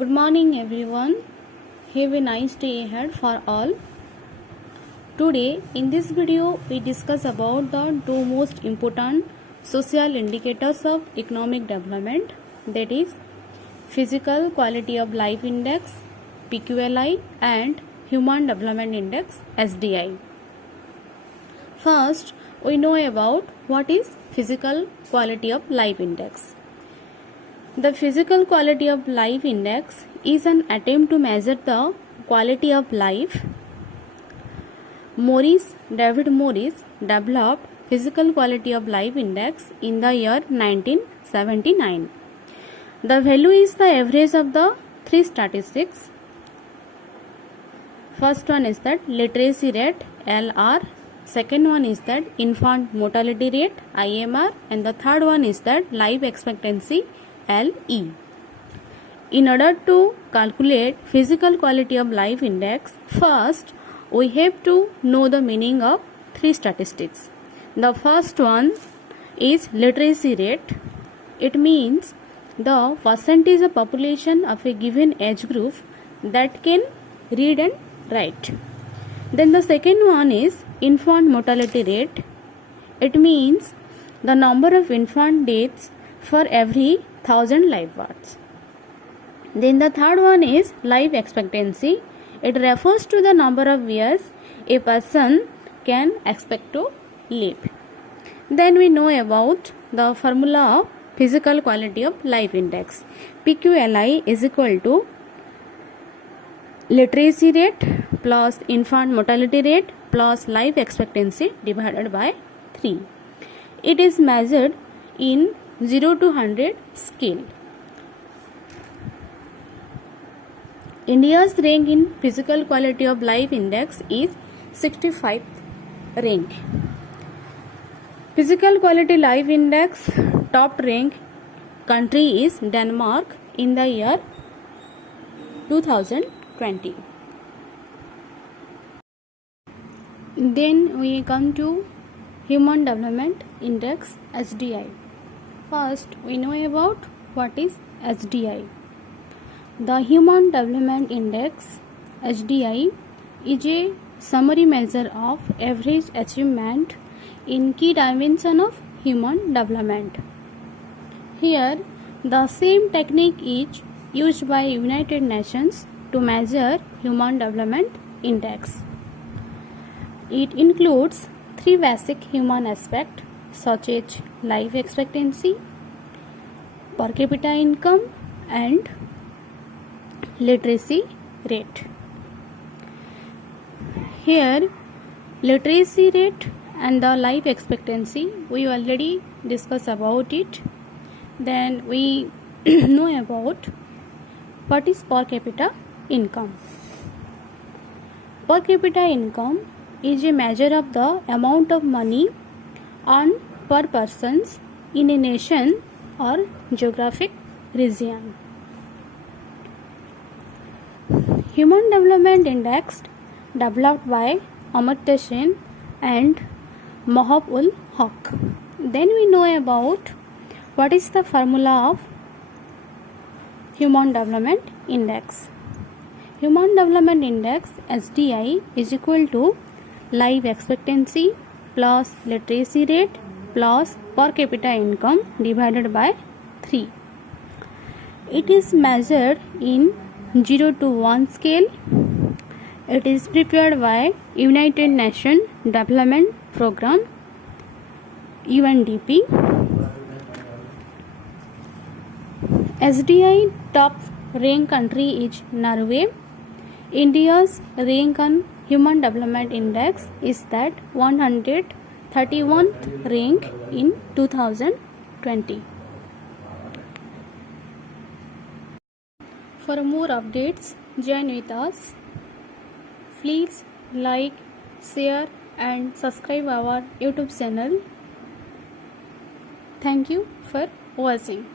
Good morning, everyone. Have a nice day ahead for all. Today, in this video, we discuss about the two most important social indicators of economic development, that is, Physical Quality of Life Index (PQLI) and Human Development Index (SDI). First, we know about what is Physical Quality of Life Index. The Physical Quality of Life Index is an attempt to measure the quality of life. David Morris developed Physical Quality of Life Index in the year 1979. The value is the average of the three statistics. First one is that literacy rate, LR. Second one is that infant mortality rate, IMR. And the third one is that life expectancy, LE. In order to calculate Physical Quality of Life Index, first we have to know the meaning of three statistics. The first one is literacy rate. It means the percentage of population of a given age group that can read and write. Then the second one is infant mortality rate. It means the number of infant deaths for every 1000 live births. Then the third one is life expectancy. It refers to the number of years a person can expect to live. Then we know about the formula of Physical Quality of Life Index. PQLI is equal to literacy rate plus infant mortality rate plus life expectancy divided by 3. It is measured in 0 to 100 scale. India's rank in Physical Quality of Life Index is 65th rank. Physical Quality Life Index top rank country is Denmark in the year 2020. Then we come to Human Development Index, SDI. First, we know about what is SDI. The Human Development Index, HDI, is a summary measure of average achievement in key dimension of human development. Here, the same technique is used by United Nations to measure Human Development Index. It includes three basic human aspects such as life expectancy, per capita income, and literacy rate. Here, literacy rate and the life expectancy, we already discussed about it. Then we know about what is per capita income. Per capita income is a measure of the amount of money earned per person in a nation or geographic region. Human Development Index developed by Amartya Sen and Mahab-ul-Haq. Then we know about what is the formula of Human Development Index. Human Development Index, SDI, is equal to life expectancy plus literacy rate plus per capita income divided by 3. It is measured in 0 to 1 scale. It is prepared by United Nations Development Program, UNDP. SDI top rank country is Norway. India's rank on Human Development Index is that 131st rank in 2020. For more updates, join with us. Please like, share and subscribe our YouTube channel. Thank you for watching.